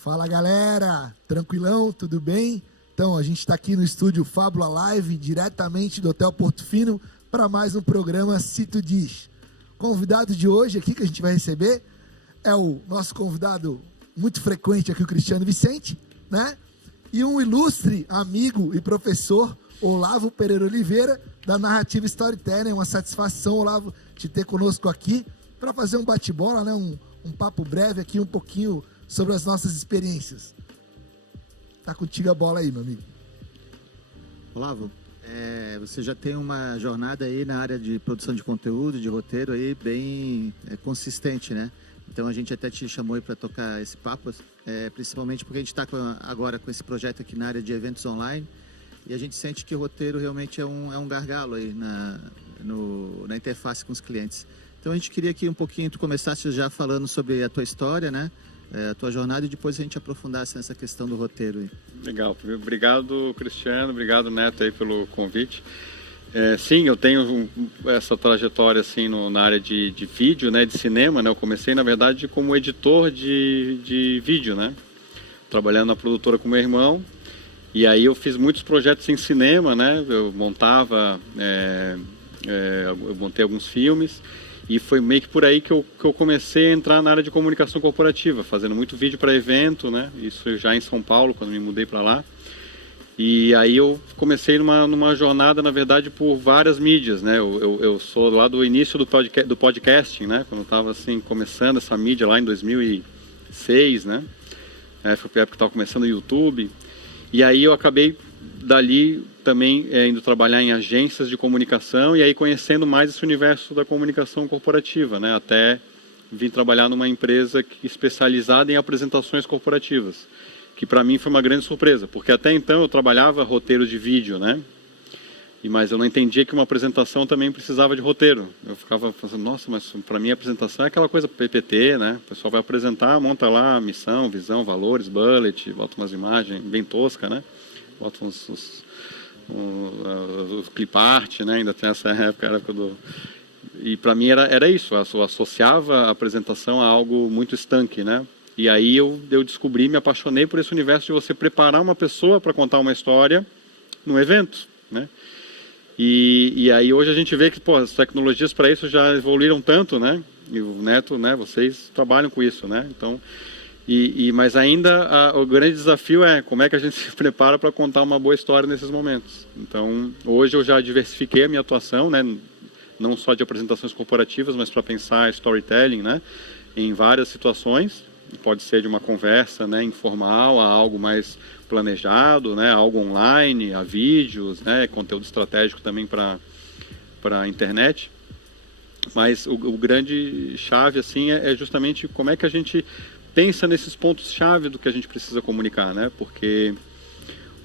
Fala galera, tranquilão, tudo bem? Então a gente está aqui no estúdio Fábula Live, diretamente do Hotel Porto Fino, para mais um programa Se Tu Diz. Convidado de hoje aqui que a gente vai receber é o nosso convidado muito frequente aqui, o Cristiano Vicente, né? E um ilustre amigo e professor, Olavo Pereira Oliveira, da Narrativa Storytelling. É uma satisfação, Olavo, te ter conosco aqui para fazer um bate-bola, né? Um papo breve aqui, um pouquinho sobre as nossas experiências. Tá contigo a bola aí, meu amigo. Olavo, você já tem uma jornada aí na área de produção de conteúdo, de roteiro aí bem consistente, né? Então a gente até te chamou aí para tocar esse papo, principalmente porque a gente está agora com esse projeto aqui na área de eventos online e a gente sente que o roteiro realmente é um gargalo aí na interface com os clientes. Então a gente queria que um pouquinho tu começasse já falando sobre a tua história, né? A tua jornada e depois a gente aprofundasse nessa questão do roteiro aí. Legal, obrigado Cristiano, obrigado Neto aí pelo convite. Sim, eu tenho essa trajetória assim na área de vídeo, né, de cinema, né? Eu comecei na verdade como editor de vídeo, né? Trabalhando na produtora com meu irmão. E aí eu fiz muitos projetos em cinema, né? Eu montava, eu montei alguns filmes. E foi meio que por aí que eu comecei a entrar na área de comunicação corporativa, fazendo muito vídeo para evento, né? Isso já em São Paulo, quando me mudei para lá. E aí eu comecei numa jornada, na verdade, por várias mídias, né? Eu sou lá do início do podcasting, né? Quando eu estava assim, começando essa mídia lá em 2006, né? Foi a época que estava começando o YouTube. E aí eu acabei dali também indo trabalhar em agências de comunicação e aí conhecendo mais esse universo da comunicação corporativa, né? Até vim trabalhar numa empresa especializada em apresentações corporativas, que para mim foi uma grande surpresa, porque até então eu trabalhava roteiro de vídeo, né? Mas eu não entendia que uma apresentação também precisava de roteiro. Eu ficava pensando, nossa, mas para mim a apresentação é aquela coisa PPT, né? O pessoal vai apresentar, monta lá missão, visão, valores, bullet, bota umas imagens bem tosca, né? Bota os clip art, né? Ainda tem essa época do... E para mim era isso, eu associava a apresentação a algo muito estanque, né? E aí eu descobri, me apaixonei por esse universo de você preparar uma pessoa para contar uma história num evento, né? E aí hoje a gente vê que as tecnologias para isso já evoluíram tanto, né? E o Neto, né? Vocês trabalham com isso, né? Então, mas ainda o grande desafio é como é que a gente se prepara para contar uma boa história nesses momentos. Então, hoje eu já diversifiquei a minha atuação, né? Não só de apresentações corporativas, mas para pensar storytelling, né? Em várias situações. Pode ser de uma conversa, né, informal a algo mais planejado, né, algo online, a vídeos, né, conteúdo estratégico também para a internet. Mas o grande chave assim é justamente como é que a gente pensa nesses pontos-chave do que a gente precisa comunicar, né? Porque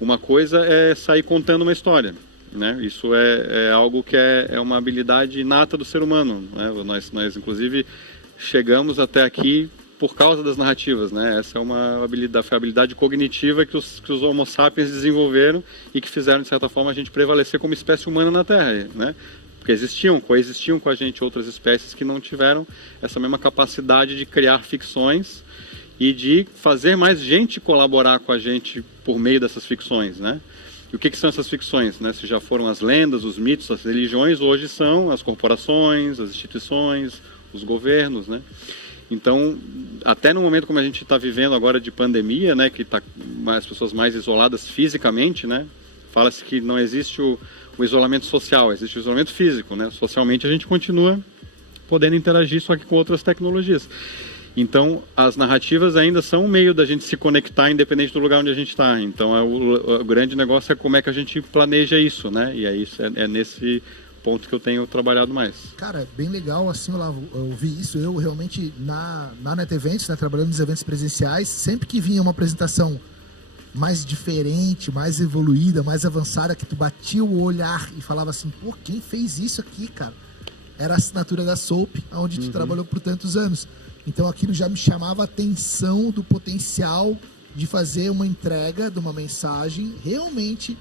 uma coisa é sair contando uma história, né? Isso é algo que é uma habilidade inata do ser humano, né? Nós inclusive chegamos até aqui por causa das narrativas, né? Essa é uma habilidade cognitiva que os Homo sapiens desenvolveram e que fizeram, de certa forma, a gente prevalecer como espécie humana na Terra, né? Porque coexistiam com a gente outras espécies que não tiveram essa mesma capacidade de criar ficções e de fazer mais gente colaborar com a gente por meio dessas ficções, né? E o que são essas ficções, né? Se já foram as lendas, os mitos, as religiões, hoje são as corporações, as instituições, os governos, né? Então, até no momento como a gente está vivendo agora de pandemia, né, que está as pessoas mais isoladas fisicamente, né, fala-se que não existe o isolamento social, existe o isolamento físico, né, socialmente a gente continua podendo interagir só que com outras tecnologias. Então, as narrativas ainda são um meio da gente se conectar independente do lugar onde a gente está. Então, o grande negócio é como é que a gente planeja isso, né, e é isso, é nesse ponto que eu tenho trabalhado mais. Cara, bem legal, assim, eu vi isso, eu realmente, na Net Events, né, trabalhando nos eventos presenciais, sempre que vinha uma apresentação mais diferente, mais evoluída, mais avançada, que tu batia o olhar e falava assim, pô, quem fez isso aqui, cara? Era a assinatura da Soap, onde tu trabalhou por tantos anos. Então aquilo já me chamava a atenção do potencial de fazer uma entrega de uma mensagem realmente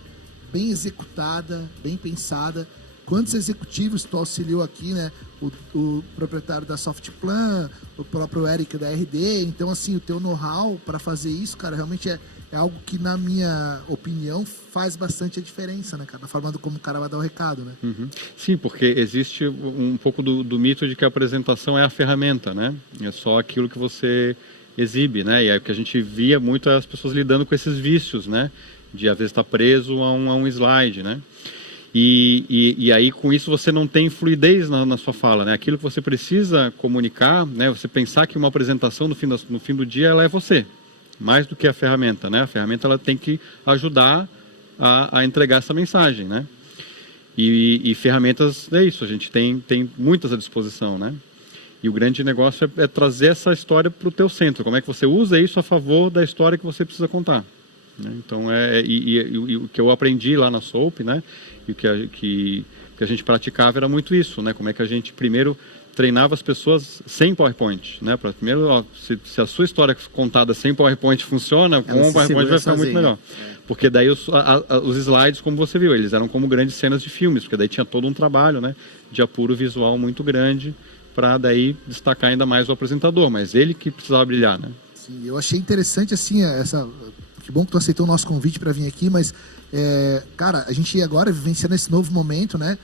bem executada, bem pensada. quantos executivos tu auxiliou aqui, né? O proprietário da Softplan, o próprio Eric da RD. Então, assim, o teu know-how para fazer isso, cara, realmente é algo que, na minha opinião, faz bastante a diferença, né, cara? Na forma como o cara vai dar o recado, né? Sim, porque existe um pouco do mito de que a apresentação é a ferramenta, né? É só aquilo que você exibe, né? E aí o que a gente via muito é as pessoas lidando com esses vícios, né? De às vezes estar preso a um slide, né? E aí com isso você não tem fluidez na sua fala, né? Aquilo que você precisa comunicar, né? Você pensar que uma apresentação no fim do dia ela é você, mais do que a ferramenta, né? A ferramenta ela tem que ajudar a entregar essa mensagem, né? E ferramentas é isso, a gente tem muitas à disposição, né? E o grande negócio é trazer essa história para o teu centro. Como é que você usa isso a favor da história que você precisa contar? Né? Então, o que eu aprendi lá na SOAP, né? E o que a gente praticava era muito isso, né? Como é que a gente primeiro treinava as pessoas sem PowerPoint, né? Para primeiro, se a sua história contada sem PowerPoint funciona, com o PowerPoint vai ficar muito melhor. Porque daí os slides, como você viu, eles eram como grandes cenas de filmes, porque daí tinha todo um trabalho, né? De apuro visual muito grande para daí destacar ainda mais o apresentador, mas ele que precisava brilhar, né? Sim, eu achei interessante, assim, que bom que tu aceitou o nosso convite para vir aqui, mas, cara, a gente agora vivenciando esse novo momento, né?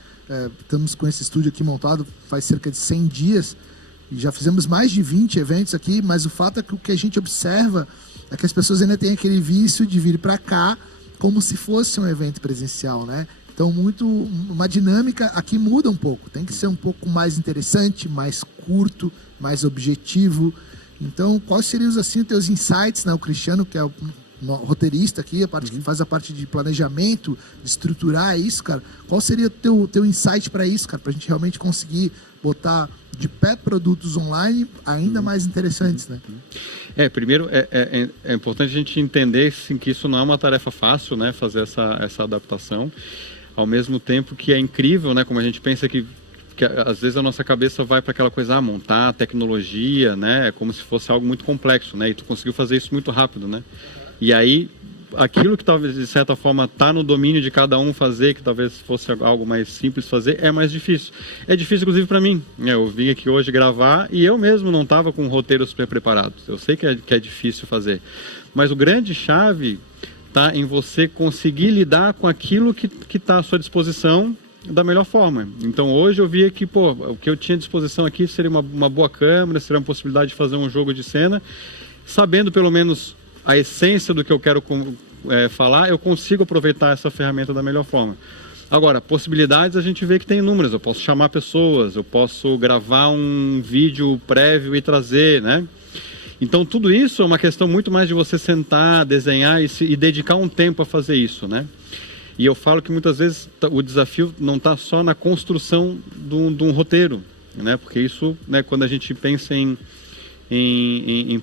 Estamos com esse estúdio aqui montado faz cerca de 100 dias, e já fizemos mais de 20 eventos aqui, mas o fato é que o que a gente observa é que as pessoas ainda têm aquele vício de vir para cá como se fosse um evento presencial, né? Então, uma dinâmica aqui muda um pouco. Tem que ser um pouco mais interessante, mais curto, mais objetivo. Então, quais seriam, assim, os teus insights, né? O Cristiano, que é o roteirista aqui, que faz a parte de planejamento, de estruturar isso, cara. Qual seria o teu insight para isso, cara? Para a gente realmente conseguir botar de pé produtos online ainda mais interessantes, né? Primeiro é importante a gente entender assim, que isso não é uma tarefa fácil, né? Fazer essa adaptação. Ao mesmo tempo que é incrível, né? Como a gente pensa que às vezes a nossa cabeça vai para aquela coisa, montar tecnologia, né? É como se fosse algo muito complexo, né? E tu conseguiu fazer isso muito rápido, né? E aí, aquilo que talvez, de certa forma, está no domínio de cada um fazer, que talvez fosse algo mais simples fazer, é mais difícil. É difícil, inclusive, para mim. Eu vim aqui hoje gravar e eu mesmo não estava com um roteiro super preparado. Eu sei que é difícil fazer. Mas o grande chave está em você conseguir lidar com aquilo que está à sua disposição da melhor forma. Então, hoje eu via que, o que eu tinha à disposição aqui seria uma boa câmera, seria uma possibilidade de fazer um jogo de cena, sabendo pelo menos a essência do que eu quero falar, eu consigo aproveitar essa ferramenta da melhor forma. Agora, possibilidades a gente vê que tem inúmeras. Eu posso chamar pessoas, eu posso gravar um vídeo prévio e trazer, né? Então, tudo isso é uma questão muito mais de você sentar, desenhar e dedicar um tempo a fazer isso, né? E eu falo que muitas vezes o desafio não está só na construção de um roteiro, né? Porque isso, né, quando a gente pensa em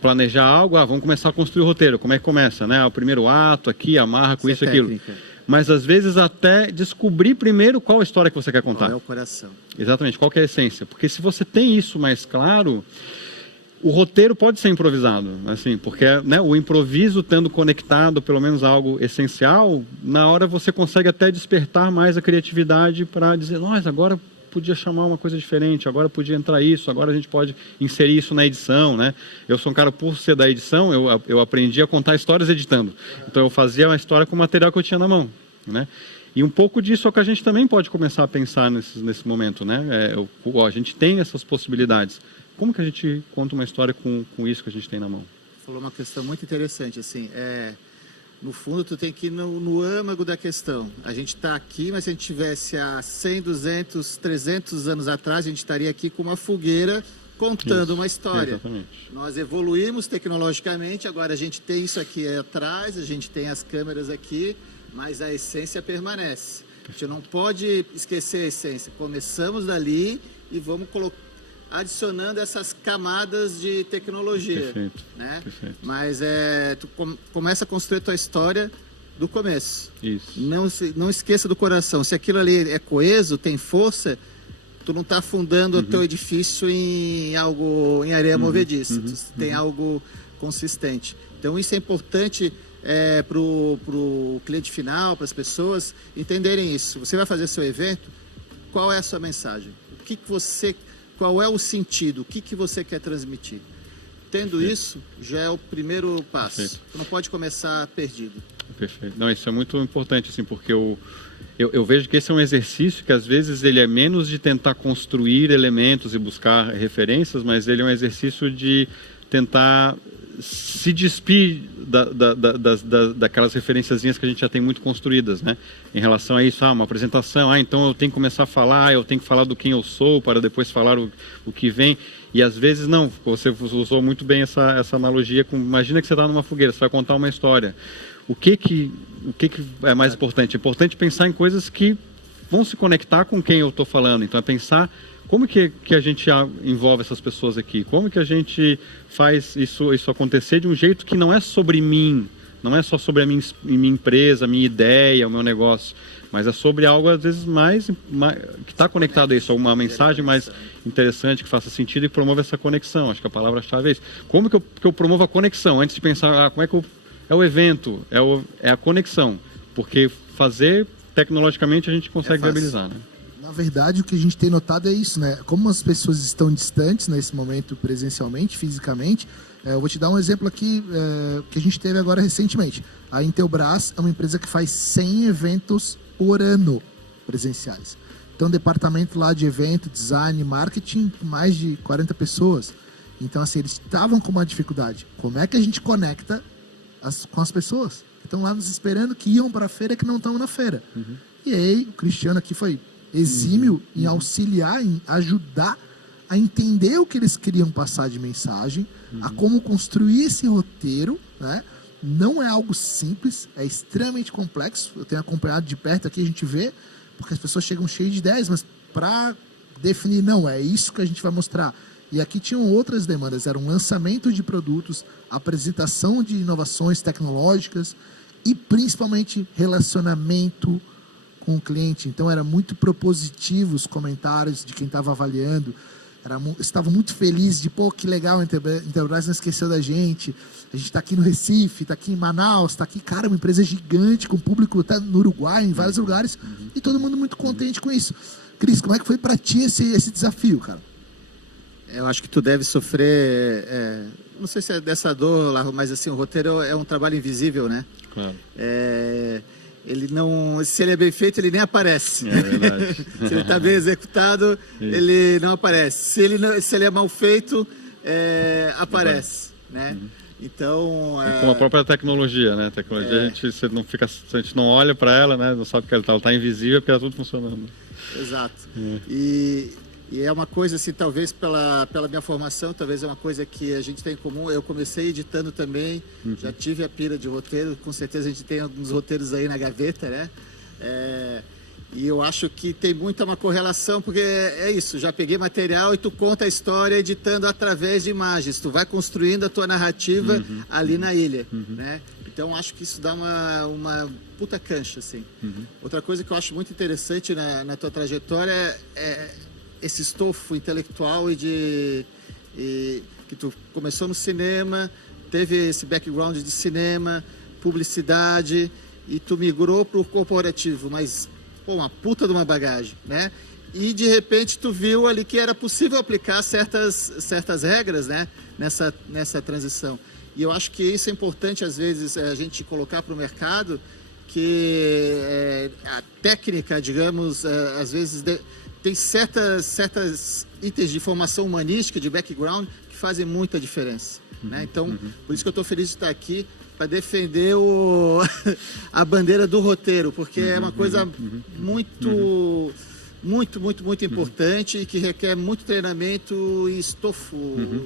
planejar algo, vamos começar a construir o roteiro. Como é que começa, né? O primeiro ato aqui, amarra com isso e aquilo. Mas às vezes até descobrir primeiro qual a história que você quer contar. Qual é o coração. Exatamente, qual que é a essência. Porque se você tem isso mais claro, o roteiro pode ser improvisado, assim, porque, né, o improviso tendo conectado pelo menos algo essencial, na hora você consegue até despertar mais a criatividade para dizer, nossa, agora podia chamar uma coisa diferente, agora podia entrar isso, agora a gente pode inserir isso na edição, né? Eu sou um cara, por ser da edição, eu aprendi a contar histórias editando. Então eu fazia uma história com o material que eu tinha na mão, né? E um pouco disso é o que a gente também pode começar a pensar nesse momento, né? A gente tem essas possibilidades. Como que a gente conta uma história com isso que a gente tem na mão? Falou uma questão muito interessante, assim, no fundo tu tem que ir no âmago da questão. A gente está aqui, mas se a gente tivesse há 100, 200, 300 anos atrás, a gente estaria aqui com uma fogueira contando uma história. Exatamente. Nós evoluímos tecnologicamente, agora a gente tem isso aqui atrás, a gente tem as câmeras aqui, mas a essência permanece. A gente não pode esquecer a essência. Começamos dali e vamos adicionando essas camadas de tecnologia. Perfeito, né? Perfeito. Mas tu começa a construir a tua história do começo. Isso. Não esqueça do coração. Se aquilo ali é coeso, tem força, tu não está fundando o teu edifício em areia movediça. Tu tem algo consistente. Então isso é importante para o cliente final, para as pessoas entenderem isso. Você vai fazer seu evento, qual é a sua mensagem, qual é o sentido, o que você quer transmitir. Tendo isso, já é o primeiro passo. Perfeito. Você não pode começar perdido. Perfeito. Não, isso é muito importante, assim, porque eu vejo que esse é um exercício que às vezes ele é menos de tentar construir elementos e buscar referências, mas ele é um exercício de tentar se despir daquelas referenciazinhas que a gente já tem muito construídas, né? Em relação a isso, uma apresentação, então eu tenho que começar a falar, eu tenho que falar do quem eu sou para depois falar o que vem. E às vezes não, você usou muito bem essa analogia. Imagina que você está numa fogueira, você vai contar uma história. O que é mais importante? É importante pensar em coisas que vão se conectar com quem eu estou falando. Então é pensar como que a gente envolve essas pessoas aqui, como que a gente faz isso acontecer de um jeito que não é sobre mim, não é só sobre a minha empresa, a minha ideia, o meu negócio, mas é sobre algo às vezes mais que está conectado a isso, alguma mensagem mais interessante que faça sentido e promova essa conexão. Acho que a palavra-chave é isso. Como que eu promovo a conexão? Antes de pensar como é que é o evento, é a conexão, porque fazer tecnologicamente a gente consegue viabilizar, né? Na verdade, o que a gente tem notado é isso, né? Como as pessoas estão distantes nesse momento presencialmente, fisicamente, eu vou te dar um exemplo aqui que a gente teve agora recentemente. A Intelbras é uma empresa que faz 100 eventos por ano presenciais. Então, departamento lá de evento, design, marketing, mais de 40 pessoas. Então, assim, eles estavam com uma dificuldade. Como é que a gente conecta com as pessoas que estão lá nos esperando, que iam para a feira, que não estão na feira? Uhum. E aí, o Cristiano aqui foi exímio em auxiliar, em ajudar a entender o que eles queriam passar de mensagem, a como construir esse roteiro, né? Não é algo simples, é extremamente complexo. Eu tenho acompanhado de perto aqui, a gente vê, porque as pessoas chegam cheias de ideias, mas para definir, não, é isso que a gente vai mostrar. E aqui tinham outras demandas, era um lançamento de produtos, apresentação de inovações tecnológicas e principalmente relacionamento com o cliente. Então era muito propositivo os comentários de quem estava avaliando. Estava muito feliz de, que legal, a Intelbras não esqueceu da gente. A gente está aqui no Recife, está aqui em Manaus, está aqui, cara, uma empresa gigante, com público até no Uruguai, em vários lugares, e todo mundo muito contente com isso. Cris, como é que foi para ti esse desafio, cara? Eu acho que tu deve sofrer, não sei se é dessa dor, mas assim, o roteiro é um trabalho invisível, né? Claro. Ele não, se ele é bem feito, ele nem aparece. É verdade. Se ele está bem executado, ele não aparece. Se ele é mal feito, aparece, né? Uhum. Então, como a própria tecnologia, né? A tecnologia a gente não olha para ela, né? Não sabe que ela está invisível porque está tudo funcionando. Exato. E é uma coisa assim, talvez pela minha formação, talvez é uma coisa que a gente tem em comum. Eu comecei editando também, já tive a pira de roteiro, com certeza a gente tem alguns roteiros aí na gaveta, né? E eu acho que tem muita uma correlação, porque é isso, já peguei material e tu conta a história editando através de imagens, tu vai construindo a tua narrativa ali na ilha, né? Então acho que isso dá uma puta cancha, assim. Outra coisa que eu acho muito interessante na tua trajetória é esse estofo intelectual que tu começou no cinema, teve esse background de cinema, publicidade, e tu migrou para o corporativo, mas uma puta de uma bagagem, né? E de repente tu viu ali que era possível aplicar certas regras, né? Nessa transição. E eu acho que isso é importante às vezes a gente colocar para o mercado, que a técnica, digamos, às vezes tem certas itens de formação humanística, de background, que fazem muita diferença, né? Então, por isso que eu estou feliz de estar aqui, para defender a bandeira do roteiro, porque é uma coisa muito importante e que requer muito treinamento e estofo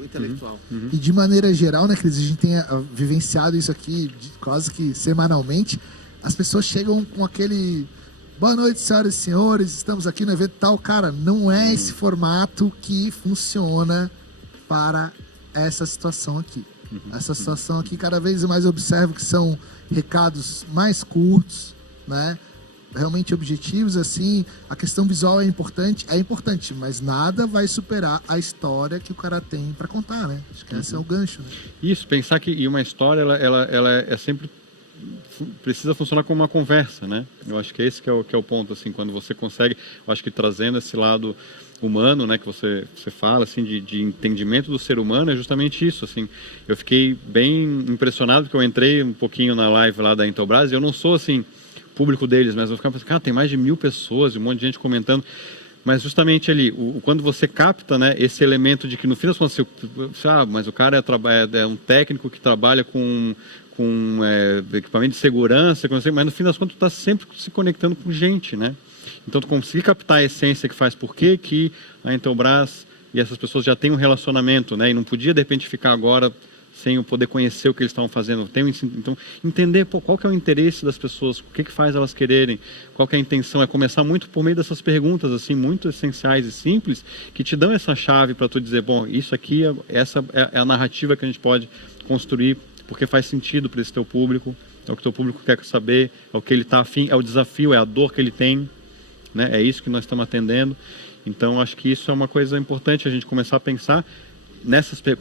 intelectual. E de maneira geral, né, Cris, a gente tem vivenciado isso aqui quase que semanalmente. As pessoas chegam com aquele... Boa noite, senhoras e senhores, estamos aqui no evento tal. Cara, não é esse formato que funciona para essa situação aqui. Essa situação aqui, cada vez mais eu observo que são recados mais curtos, né? Realmente objetivos, assim. A questão visual é importante, mas nada vai superar a história que o cara tem para contar, né? Acho que esse é o gancho, né? Isso, pensar que uma história, ela é sempre precisa funcionar como uma conversa, né? Eu acho que esse que é o ponto, assim, quando você consegue, eu acho que trazendo esse lado humano, né, que você fala, assim, de entendimento do ser humano, é justamente isso, assim. Eu fiquei bem impressionado, porque eu entrei um pouquinho na live lá da Intelbras, e eu não sou, assim, público deles, mas eu ficava pensando, cara, tem mais de 1000 pessoas, um monte de gente comentando, mas justamente ali, quando você capta, né, esse elemento de que no fim das contas, mas o cara é um técnico que trabalha com equipamento de segurança, mas no fim das contas tu está sempre se conectando com gente, né? Então, tu conseguir captar a essência que faz por que a Intelbras e essas pessoas já têm um relacionamento, né? E não podia, de repente, ficar agora sem eu poder conhecer o que eles estavam fazendo. Então, entender qual que é o interesse das pessoas, o que faz elas quererem, qual que é a intenção. É começar muito por meio dessas perguntas, assim, muito essenciais e simples, que te dão essa chave para tu dizer, bom, isso aqui, essa é a narrativa que a gente pode construir, porque faz sentido para esse teu público, é o que teu público quer saber, é o que ele está afim, é o desafio, é a dor que ele tem. Né? É isso que nós estamos atendendo. Então, acho que isso é uma coisa importante, a gente começar a pensar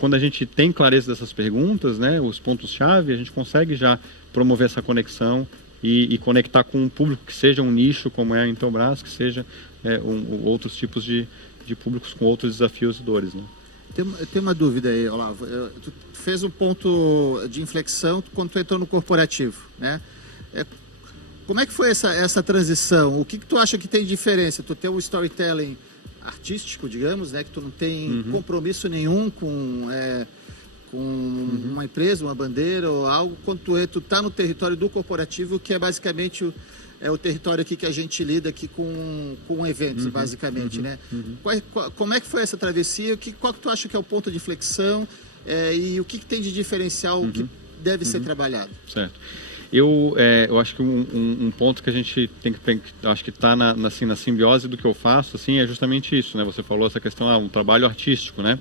quando a gente tem clareza dessas perguntas, né, os pontos-chave, a gente consegue já promover essa conexão e conectar com um público que seja um nicho, como é a Intelbras, que seja outros tipos de públicos com outros desafios e dores. Né? Tem uma dúvida aí, Olavo. Tu fez um ponto de inflexão quando tu entrou no corporativo, né? Como é que foi essa transição? O que tu acha que tem diferença? Tu tem um storytelling artístico, digamos, né? Que tu não tem compromisso nenhum com uma empresa, uma bandeira ou algo. Quando tu tá no território do corporativo, que é basicamente o território aqui que a gente lida aqui com eventos, basicamente, né? Como é que foi essa travessia? Qual que tu acha que é o ponto de inflexão? E o que tem de diferencial que deve ser trabalhado? Certo. Eu acho que um ponto que a gente tem que acho que está na simbiose do que eu faço, assim, é justamente isso, né? Você falou essa questão, um trabalho artístico, né?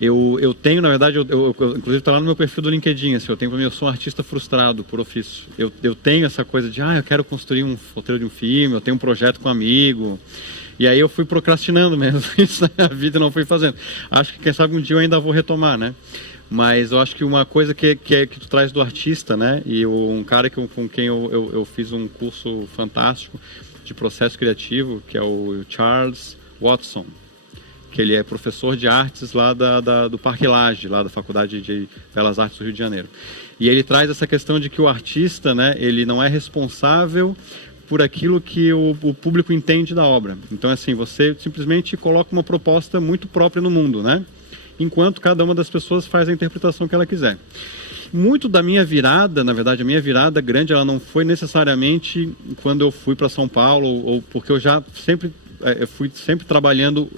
Eu tenho, na verdade, inclusive está lá no meu perfil do LinkedIn, assim, eu sou um artista frustrado por ofício. Eu tenho essa coisa de, eu quero construir um roteiro de um filme, eu tenho um projeto com um amigo. E aí eu fui procrastinando mesmo, isso na vida não fui fazendo. Acho que quem sabe um dia eu ainda vou retomar, né? Mas eu acho que uma coisa que tu traz do artista, né? E um cara com quem eu fiz um curso fantástico de processo criativo, que é o Charles Watson, que ele é professor de artes lá do Parque Lage, lá da Faculdade de Belas Artes do Rio de Janeiro. E ele traz essa questão de que o artista, né? Ele não é responsável por aquilo que o público entende da obra. Então, assim, você simplesmente coloca uma proposta muito própria no mundo, né? Enquanto cada uma das pessoas faz a interpretação que ela quiser. Muito da minha virada, na verdade, a minha virada grande, ela não foi necessariamente quando eu fui para São Paulo, ou porque eu já fui sempre trabalhando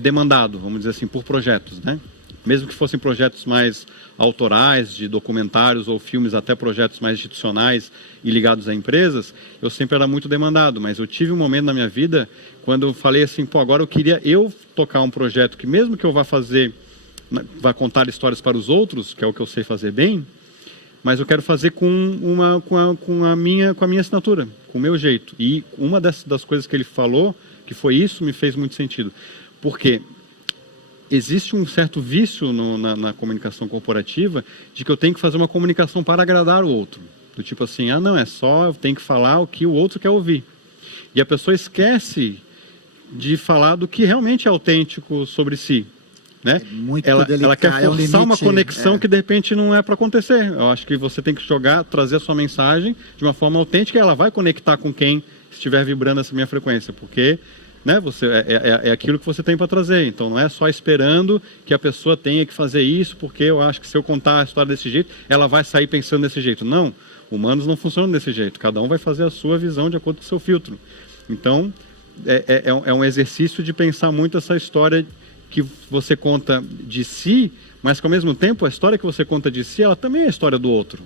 demandado, vamos dizer assim, por projetos, né? Mesmo que fossem projetos mais autorais, de documentários ou filmes, até projetos mais institucionais e ligados a empresas, eu sempre era muito demandado, mas eu tive um momento na minha vida quando eu falei assim, agora eu queria tocar um projeto que mesmo que eu vá contar histórias para os outros, que é o que eu sei fazer bem, mas eu quero fazer com a minha assinatura, com o meu jeito. E uma das coisas que ele falou, que foi isso, me fez muito sentido. Porque existe um certo vício na comunicação corporativa de que eu tenho que fazer uma comunicação para agradar o outro. Do tipo assim, não, é só eu tenho que falar o que o outro quer ouvir. E a pessoa esquece de falar do que realmente é autêntico sobre si. Né? Ela quer forçar uma conexão que de repente não é para acontecer. Eu acho que você tem que trazer a sua mensagem de uma forma autêntica e ela vai conectar com quem estiver vibrando essa minha frequência, porque né, é aquilo que você tem para trazer. Então não é só esperando que a pessoa tenha que fazer isso, porque eu acho que se eu contar a história desse jeito, ela vai sair pensando desse jeito. Não, humanos não funcionam desse jeito. Cada um vai fazer a sua visão de acordo com o seu filtro. Então é um exercício de pensar muito essa história que você conta de si, mas que ao mesmo tempo a história que você conta de si, ela também é a história do outro.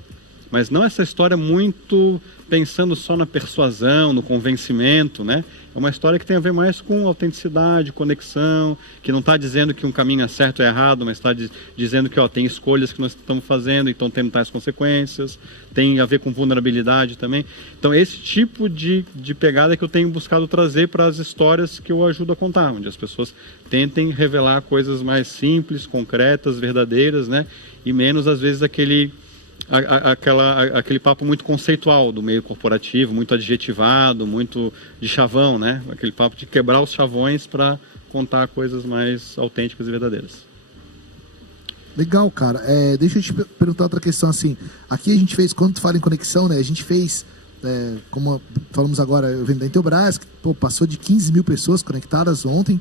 Mas não essa história muito pensando só na persuasão, no convencimento, né? É uma história que tem a ver mais com autenticidade, conexão, que não está dizendo que um caminho é certo ou errado, mas está dizendo que tem escolhas que nós estamos fazendo e estão tendo tais consequências, tem a ver com vulnerabilidade também. Então, esse tipo de pegada que eu tenho buscado trazer para as histórias que eu ajudo a contar, onde as pessoas tentem revelar coisas mais simples, concretas, verdadeiras, né? E menos, às vezes, aquele aquele papo muito conceitual do meio corporativo, muito adjetivado, muito de chavão, né? Aquele papo de quebrar os chavões para contar coisas mais autênticas e verdadeiras. Legal, cara. Deixa eu te perguntar outra questão, assim. Aqui a gente fez, quando tu fala em conexão, né? A gente fez, como falamos agora, o evento da Intelbras, que passou de 15 mil pessoas conectadas ontem.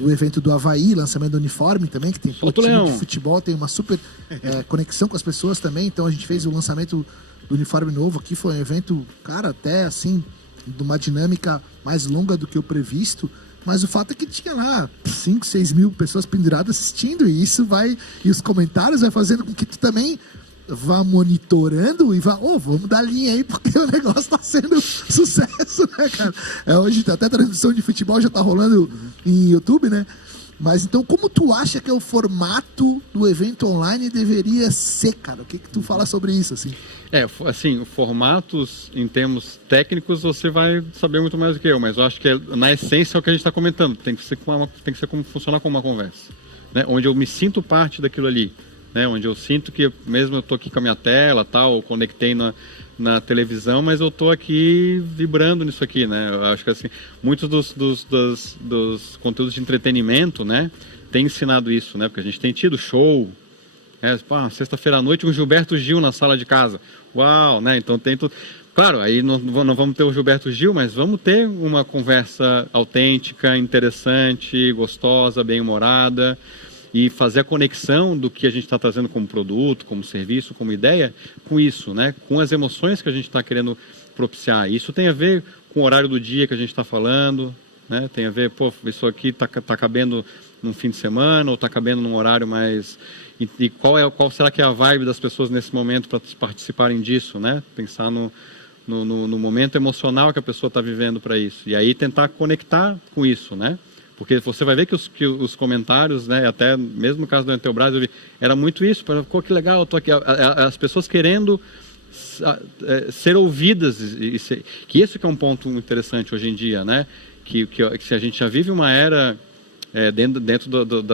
O evento do Avaí, lançamento do uniforme também, que tem time de futebol, tem uma super conexão com as pessoas também. Então a gente fez o lançamento do uniforme novo aqui. Foi um evento, cara, até assim, de uma dinâmica mais longa do que o previsto. Mas o fato é que tinha lá 5, 6 mil pessoas penduradas assistindo, e isso vai, e os comentários vai fazendo com que tu também vá monitorando e vá, vamos dar linha aí, porque o negócio tá sendo sucesso, né, cara? Hoje até a transmissão de futebol já tá rolando em YouTube, né? Mas então, como tu acha que é o formato do evento online deveria ser, cara? O que tu fala sobre isso, assim? Assim, formatos em termos técnicos você vai saber muito mais do que eu, mas eu acho que na essência é o que a gente está comentando. Tem que ser como funcionar como uma conversa, né? Onde eu me sinto parte daquilo ali, né? Onde eu sinto que mesmo eu estou aqui com a minha tela, tal, ou conectei na televisão, mas eu estou aqui vibrando nisso aqui, né? Eu acho que assim, muitos dos conteúdos de entretenimento, né, têm ensinado isso, né? Porque a gente tem tido show, sexta-feira à noite um Gilberto Gil na sala de casa, uau, né? Então tem tudo. Claro, aí não vamos ter o Gilberto Gil, mas vamos ter uma conversa autêntica, interessante, gostosa, bem-humorada, e fazer a conexão do que a gente está trazendo como produto, como serviço, como ideia, com isso, né? Com as emoções que a gente está querendo propiciar. Isso tem a ver com o horário do dia que a gente está falando, né? Tem a ver, isso aqui está cabendo num fim de semana, ou está cabendo num horário mais... E qual será que é a vibe das pessoas nesse momento para participarem disso, né? Pensar no momento emocional que a pessoa está vivendo para isso. E aí tentar conectar com isso, né? Porque você vai ver que os comentários, né, até mesmo no caso do Intelbras, era muito isso, que legal, eu tô aqui, as pessoas querendo ser ouvidas, que isso que é um ponto interessante hoje em dia, né, que a gente já vive uma era dentro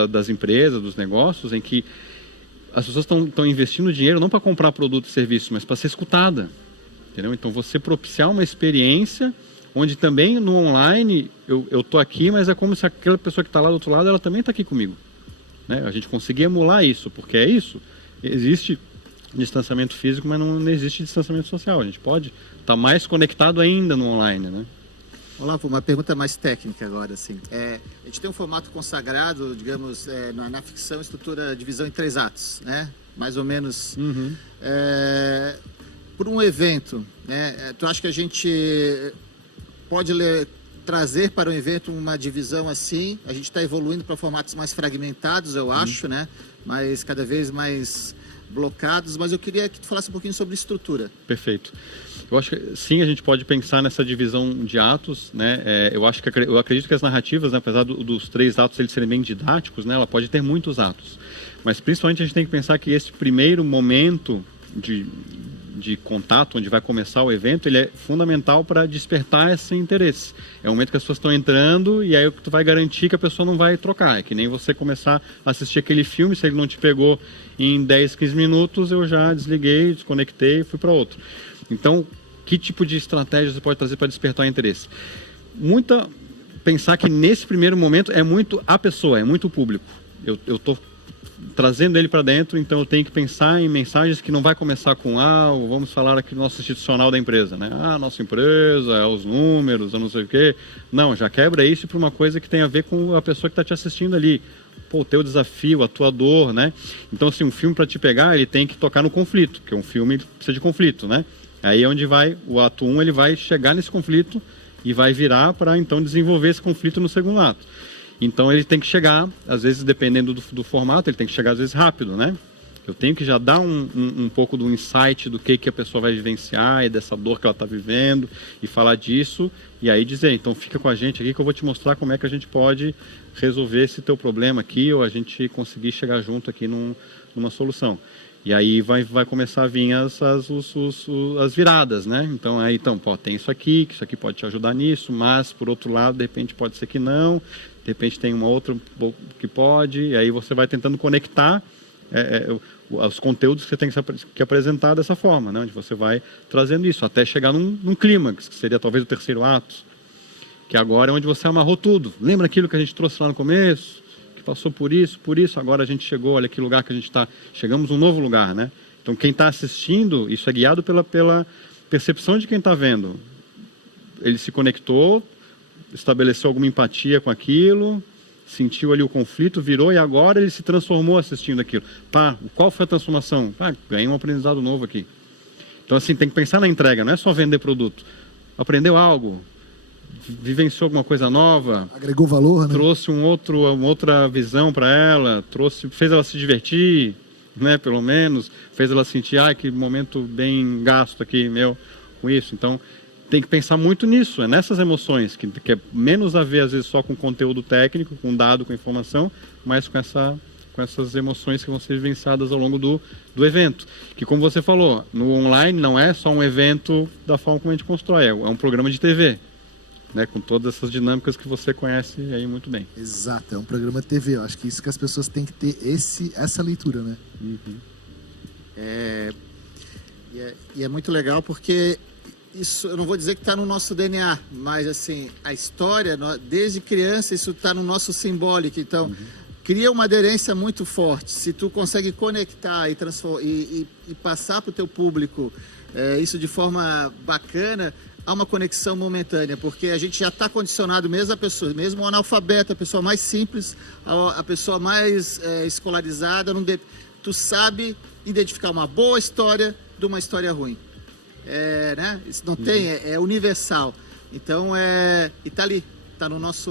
das empresas, dos negócios, em que as pessoas estão investindo dinheiro não para comprar produto e serviço, mas para ser escutada, entendeu? Então você propiciar uma experiência onde também no online eu estou aqui, mas é como se aquela pessoa que está lá do outro lado, ela também está aqui comigo, né? A gente conseguir emular isso, porque é isso. Existe distanciamento físico, mas não existe distanciamento social. A gente pode estar mais conectado ainda no online, né? Olavo, uma pergunta mais técnica agora, assim. A gente tem um formato consagrado, digamos, na ficção, estrutura divisão em 3 atos, né? Mais ou menos. Uhum. Por um evento, né? Tu acha que a gente pode trazer para o evento uma divisão assim? A gente está evoluindo para formatos mais fragmentados, eu acho, né? Mas cada vez mais blocados, mas eu queria que tu falasse um pouquinho sobre estrutura. Perfeito. Eu acho que sim, a gente pode pensar nessa divisão de atos, né? Eu acredito que as narrativas, né, apesar dos 3 atos eles serem bem didáticos, né, ela pode ter muitos atos, mas principalmente a gente tem que pensar que esse primeiro momento de contato, onde vai começar o evento, ele é fundamental para despertar esse interesse. É o momento que as pessoas estão entrando e aí o que tu vai garantir que a pessoa não vai trocar. É que nem você começar a assistir aquele filme, se ele não te pegou em 10, 15 minutos, eu já desliguei, desconectei e fui para outro. Então, que tipo de estratégia você pode trazer para despertar o interesse? Pensar que nesse primeiro momento é muito a pessoa, é muito o público. Eu estou trazendo ele para dentro, então eu tenho que pensar em mensagens que não vai começar com vamos falar aqui do nosso institucional da empresa, né? Nossa empresa, os números, eu não sei o quê. Não, já quebra isso para uma coisa que tem a ver com a pessoa que está te assistindo ali. O teu desafio, a tua dor, né? Então, assim, um filme para te pegar, ele tem que tocar no conflito, porque um filme precisa de conflito, né? Aí é onde o ato 1, ele vai chegar nesse conflito e vai virar para, então, desenvolver esse conflito no segundo ato. Então ele tem que chegar, às vezes dependendo do formato, ele tem que chegar às vezes rápido, né? Eu tenho que já dar um pouco do insight do que a pessoa vai vivenciar e dessa dor que ela está vivendo e falar disso e aí dizer, então fica com a gente aqui que eu vou te mostrar como é que a gente pode resolver esse teu problema aqui ou a gente conseguir chegar junto aqui numa solução. E aí vai começar a vir as viradas, né? Então, tem isso aqui, que isso aqui pode te ajudar nisso, mas, por outro lado, de repente pode ser que não, de repente tem uma outra que pode, e aí você vai tentando conectar os conteúdos que você tem que apresentar dessa forma, né? Onde você vai trazendo isso, até chegar num clímax, que seria talvez o terceiro ato, que agora é onde você amarrou tudo. Lembra aquilo que a gente trouxe lá no começo? Que passou por isso, agora a gente chegou, olha que lugar que a gente está, chegamos num novo lugar, né? Então quem está assistindo, isso é guiado pela percepção de quem está vendo. Ele se conectou, estabeleceu alguma empatia com aquilo, sentiu ali o conflito, virou e agora ele se transformou assistindo aquilo. Qual foi a transformação? Ganhei um aprendizado novo aqui. Então assim, tem que pensar na entrega, não é só vender produto. Aprendeu algo, vivenciou alguma coisa nova, agregou valor, né? Trouxe uma outra visão para ela, fez ela se divertir, né, pelo menos, fez ela sentir, que momento bem gasto aqui, meu, com isso. Então, tem que pensar muito nisso, nessas emoções, que é menos a ver, às vezes, só com conteúdo técnico, com dado, com informação, mas com essas emoções que vão ser vivenciadas ao longo do evento. Que, como você falou, no online não é só um evento da forma como a gente constrói, é um programa de TV. Né, com todas essas dinâmicas que você conhece aí muito bem. Exato, é um programa de TV. Eu acho que isso que as pessoas têm que ter essa leitura, né? Uhum. E é muito legal porque isso, eu não vou dizer que está no nosso DNA, mas assim, a história, desde criança, isso está no nosso simbólico. Então, cria uma aderência muito forte. Se tu consegue conectar e passar para o teu público isso de forma bacana, há uma conexão momentânea, porque a gente já está condicionado, mesmo o analfabeto, a pessoa mais simples, a pessoa mais escolarizada, tu sabe identificar uma boa história de uma história ruim. Né? Isso não tem, é universal. Então, e está ali, está no nosso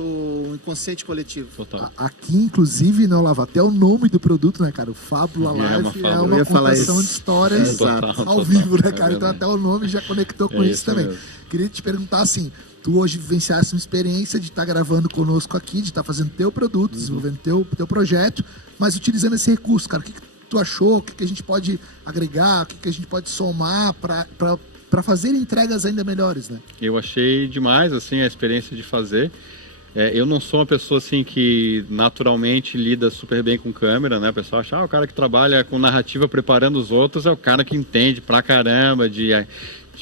inconsciente coletivo. Total. Aqui, inclusive, né, Olavo, até o nome do produto, né, cara? O Fábula Live é uma contação de histórias ao vivo, né, cara? Então até o nome já conectou com isso também. Mesmo. Queria te perguntar assim, tu hoje vivenciaste uma experiência de estar gravando conosco aqui, de estar fazendo teu produto, desenvolvendo teu projeto, mas utilizando esse recurso, cara. O que tu achou? O que a gente pode agregar? O que a gente pode somar para fazer entregas ainda melhores, né? Eu achei demais, assim, a experiência de fazer. Eu não sou uma pessoa, assim, que naturalmente lida super bem com câmera, né? O pessoal acha, o cara que trabalha com narrativa preparando os outros é o cara que entende pra caramba de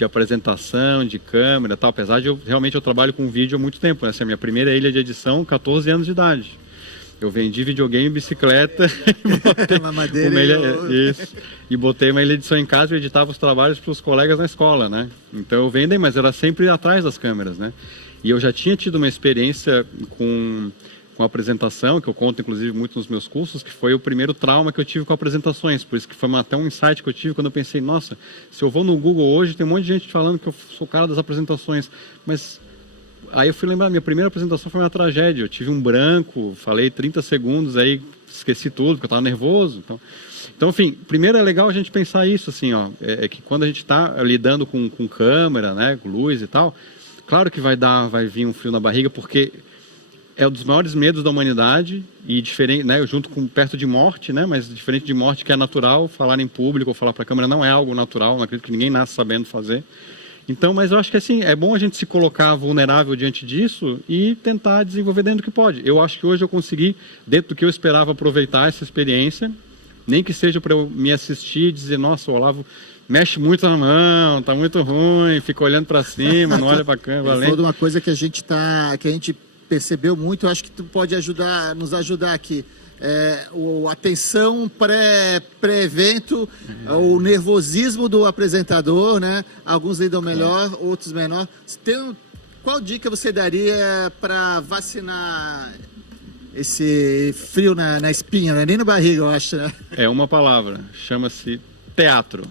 apresentação, de câmera e tal. Apesar de eu trabalho com vídeo há muito tempo, né? Essa é a minha primeira ilha de edição, 14 anos de idade. Eu vendi videogame, bicicleta e botei uma ilha de edição em casa e editava os trabalhos para os colegas na escola, né? Então eu vendei, mas era sempre atrás das câmeras, né? E eu já tinha tido uma experiência com apresentação, que eu conto inclusive muito nos meus cursos, que foi o primeiro trauma que eu tive com apresentações. Por isso que foi até um insight que eu tive quando eu pensei, nossa, se eu vou no Google hoje, tem um monte de gente falando que eu sou o cara das apresentações, mas... Aí eu fui lembrar, minha primeira apresentação foi uma tragédia. Eu tive um branco, falei 30 segundos, aí esqueci tudo, porque eu estava nervoso. Então, enfim, primeiro é legal a gente pensar isso, assim, é que quando a gente está lidando com câmera, né, com luz e tal, claro que vai vir um frio na barriga, porque é um dos maiores medos da humanidade e diferente, né, perto de morte, né, mas diferente de morte que é natural, falar em público ou falar para a câmera não é algo natural, não acredito que ninguém nasce sabendo fazer. Então, mas eu acho que assim, é bom a gente se colocar vulnerável diante disso e tentar desenvolver dentro do que pode. Eu acho que hoje eu consegui, dentro do que eu esperava, aproveitar essa experiência, nem que seja para eu me assistir e dizer, nossa, o Olavo mexe muito na mão, tá muito ruim, fica olhando para cima, não olha para a câmera. Falou de uma coisa que a gente percebeu muito, eu acho que tu pode nos ajudar aqui. A tensão pré-evento, o nervosismo do apresentador, né? Alguns lidam melhor, outros menor. Qual dica você daria para vacinar esse frio na espinha, né? Nem no barriga, eu acho, né? É uma palavra, chama-se teatro.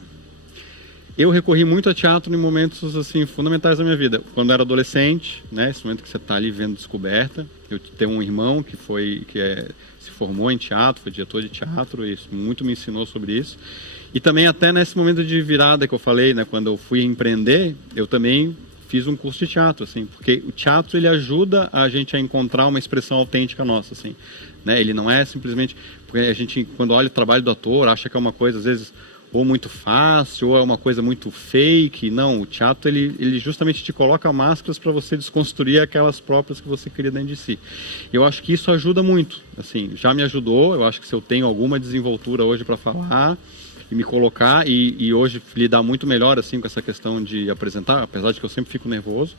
Eu recorri muito a teatro em momentos assim fundamentais da minha vida. Quando eu era adolescente, né? Esse momento que você está ali vendo descoberta. Eu tenho um irmão que se formou em teatro, foi diretor de teatro, e isso muito me ensinou sobre isso. E também até nesse momento de virada que eu falei, né, quando eu fui empreender, eu também fiz um curso de teatro, assim, porque o teatro ele ajuda a gente a encontrar uma expressão autêntica nossa, assim, né? Ele não é simplesmente, porque a gente quando olha o trabalho do ator acha que é uma coisa às vezes ou muito fácil, ou é uma coisa muito fake. Não, o teatro ele justamente te coloca máscaras para você desconstruir aquelas próprias que você cria dentro de si. Eu acho que isso ajuda muito, assim, já me ajudou. Eu acho que se eu tenho alguma desenvoltura hoje para falar e me colocar e hoje lidar muito melhor assim com essa questão de apresentar, apesar de que eu sempre fico nervoso,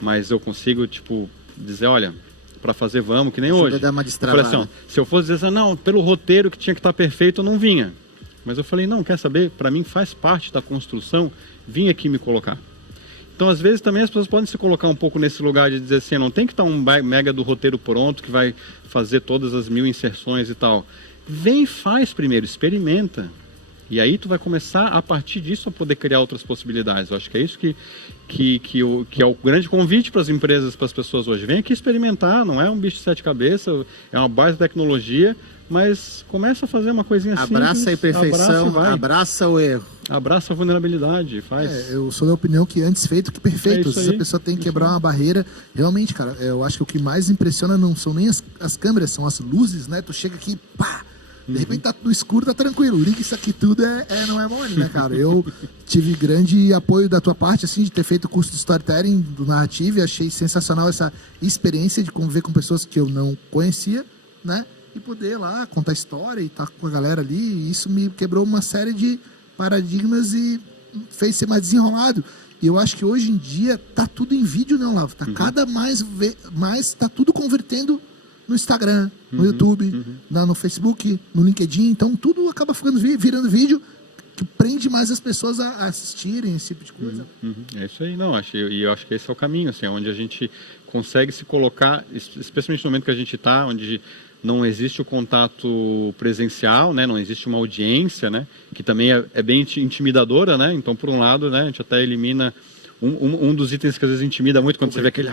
mas eu consigo tipo dizer, olha, para fazer vamos, que nem Ajuda hoje. a dar uma Eu falei destravada. assim, ó, se eu fosse dizer assim, não, pelo roteiro que tinha que estar perfeito, eu não vinha. Mas eu falei, não, quer saber? Para mim faz parte da construção vir aqui me colocar. Então, às vezes, também as pessoas podem se colocar um pouco nesse lugar de dizer assim, não tem que estar um mega do roteiro pronto que vai fazer todas as 1000 inserções e tal. Vem e faz primeiro, experimenta. E aí tu vai começar, a partir disso, a poder criar outras possibilidades. Eu acho que é isso que é o grande convite para as empresas, para as pessoas hoje. Vem aqui experimentar, não é um bicho de 7 cabeças, é uma base de tecnologia, mas começa a fazer uma coisinha simples. Abraça a imperfeição, abraça o erro. Abraça a vulnerabilidade, faz. Eu sou da opinião que antes feito que perfeito. É isso Às vezes a aí. pessoa tem que quebrar uma barreira. Realmente, cara, eu acho que o que mais impressiona não são nem as câmeras, são as luzes, né? Tu chega aqui, pá! De repente tá no escuro, tá tranquilo. Liga isso aqui tudo não é mole, né, cara? Eu tive grande apoio da tua parte, assim, de ter feito o curso de storytelling, do narrativo, e achei sensacional essa experiência de conviver com pessoas que eu não conhecia, né? E poder lá contar história e estar com a galera ali. E isso me quebrou uma série de paradigmas e fez ser mais desenrolado. E eu acho que hoje em dia tá tudo em vídeo, não, Lavo? Tá cada mais tá tudo convertendo no Instagram, no YouTube, no Facebook, no LinkedIn. Então tudo acaba ficando virando vídeo que prende mais as pessoas a assistirem esse tipo de coisa. É isso aí, não, eu acho que esse é o caminho, assim, onde a gente consegue se colocar, especialmente no momento que a gente está, onde não existe o contato presencial, né, não existe uma audiência, né, que também é bem intimidadora, né, então por um lado, né, a gente até elimina um dos itens que às vezes intimida muito quando você vê aquele,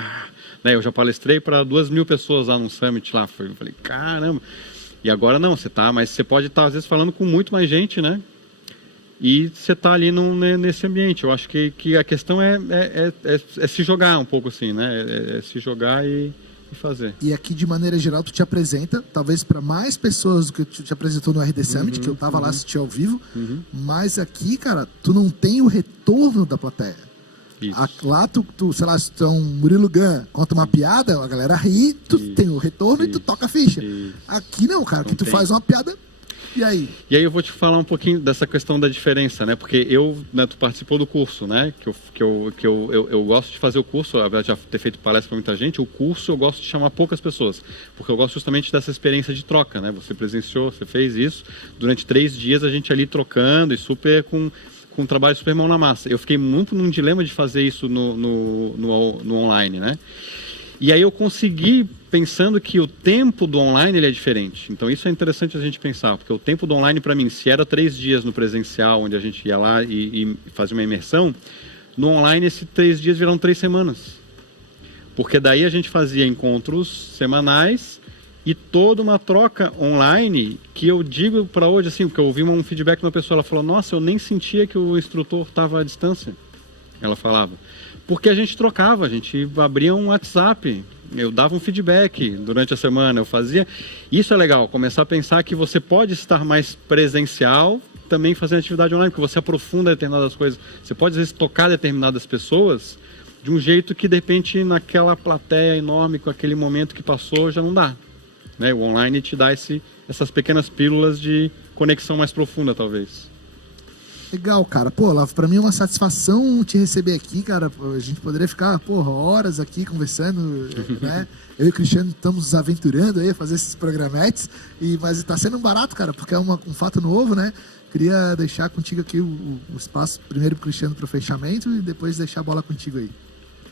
né, eu já palestrei para 2.000 pessoas lá num summit lá, eu falei, caramba, e agora não, mas você pode estar às vezes falando com muito mais gente, né, e você está ali nesse ambiente. Eu acho que a questão é se jogar um pouco assim, né? É se jogar e fazer. E aqui, de maneira geral, tu te apresenta, talvez para mais pessoas do que tu te apresentou no RD Summit, que eu tava lá assistir ao vivo, mas aqui, cara, tu não tem o retorno da plateia. Lá, sei lá, se tu é um Murilo Gun, conta uma piada, a galera ri, tu tem o retorno e tu toca a ficha. Aqui não, cara, que tu faz uma piada. E aí? E aí eu vou te falar um pouquinho dessa questão da diferença, né? Porque tu participou do curso, né? Que eu gosto de fazer o curso, apesar de já ter feito palestra para muita gente, o curso eu gosto de chamar poucas pessoas, porque eu gosto justamente dessa experiência de troca, né? Você presenciou, você fez isso, durante 3 dias a gente ali trocando e super com um trabalho super mão na massa. Eu fiquei muito num dilema de fazer isso no online, né? E aí eu consegui, pensando que o tempo do online ele é diferente. Então isso é interessante a gente pensar, porque o tempo do online para mim, se era 3 dias no presencial, onde a gente ia lá e fazia uma imersão, no online esses 3 dias viraram 3 semanas. Porque daí a gente fazia encontros semanais e toda uma troca online, que eu digo para hoje, assim, porque eu ouvi um feedback de uma pessoa, ela falou, nossa, eu nem sentia que o instrutor estava à distância. Ela falava. Porque a gente trocava, a gente abria um WhatsApp, eu dava um feedback durante a semana, eu fazia. Isso é legal, começar a pensar que você pode estar mais presencial, também fazendo atividade online, porque você aprofunda determinadas coisas. Você pode, às vezes, tocar determinadas pessoas de um jeito que, de repente, naquela plateia enorme, com aquele momento que passou, já não dá. Né? O online te dá essas pequenas pílulas de conexão mais profunda, talvez. Legal, cara. Pô, Lavo, pra mim é uma satisfação te receber aqui, cara. A gente poderia ficar, porra, horas aqui conversando, né? Eu e o Cristiano estamos nos aventurando aí a fazer esses programetes, mas tá sendo um barato, cara, porque é um fato novo, né? Queria deixar contigo aqui o espaço, primeiro pro Cristiano pro fechamento e depois deixar a bola contigo aí.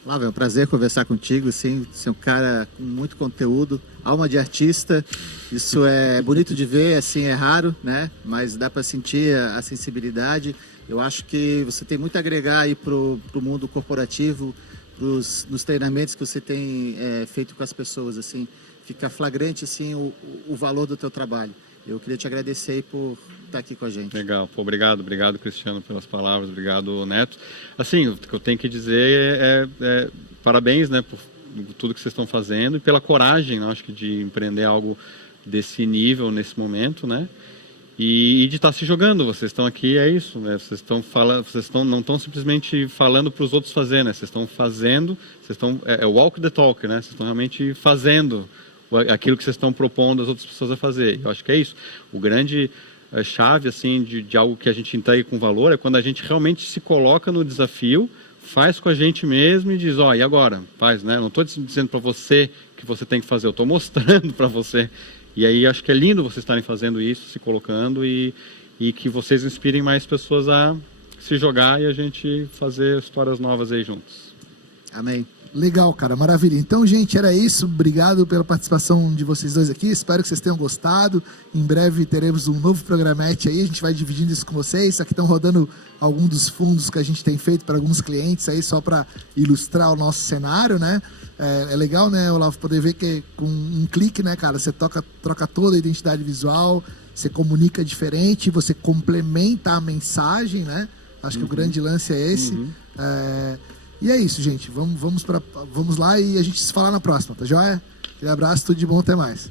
Flávio, é um prazer conversar contigo, assim, você é um cara com muito conteúdo, alma de artista, isso é bonito de ver, assim, é raro, né? Mas dá para sentir a sensibilidade. Eu acho que você tem muito a agregar aí pro mundo corporativo, nos treinamentos que você tem feito com as pessoas, assim, fica flagrante, assim, o valor do teu trabalho. Eu queria te agradecer aí por estar aqui com a gente. Legal, pô, obrigado, Cristiano, pelas palavras, obrigado, Neto. Assim, o que eu tenho que dizer é parabéns, né, por tudo que vocês estão fazendo e pela coragem, né, acho que de empreender algo desse nível nesse momento, né, e de estar se jogando. Vocês estão aqui, é isso, né? Vocês não estão simplesmente falando para os outros fazer, né? Vocês estão fazendo, walk the talk, né? Vocês estão realmente fazendo aquilo que vocês estão propondo as outras pessoas a fazer. Eu acho que é isso. O grande chave assim de algo que a gente entrega com valor é quando a gente realmente se coloca no desafio, faz com a gente mesmo e diz, e agora? Faz, né? Não estou dizendo para você que você tem que fazer, eu estou mostrando para você. E aí acho que é lindo vocês estarem fazendo isso, se colocando e que vocês inspirem mais pessoas a se jogar e a gente fazer histórias novas aí juntos. Amém. Legal, cara, maravilha. Então, gente, era isso. Obrigado pela participação de vocês dois aqui. Espero que vocês tenham gostado. Em breve teremos um novo programete aí. A gente vai dividindo isso com vocês. Aqui estão rodando alguns dos fundos que a gente tem feito para alguns clientes aí, só para ilustrar o nosso cenário, né? É legal, né, Olavo, poder ver que com um clique, né, cara, você troca toda a identidade visual, você comunica diferente, você complementa a mensagem, né? Acho que o grande lance é esse. E é isso, gente. Vamos lá e a gente se fala na próxima, tá joia? Aquele abraço, tudo de bom, até mais.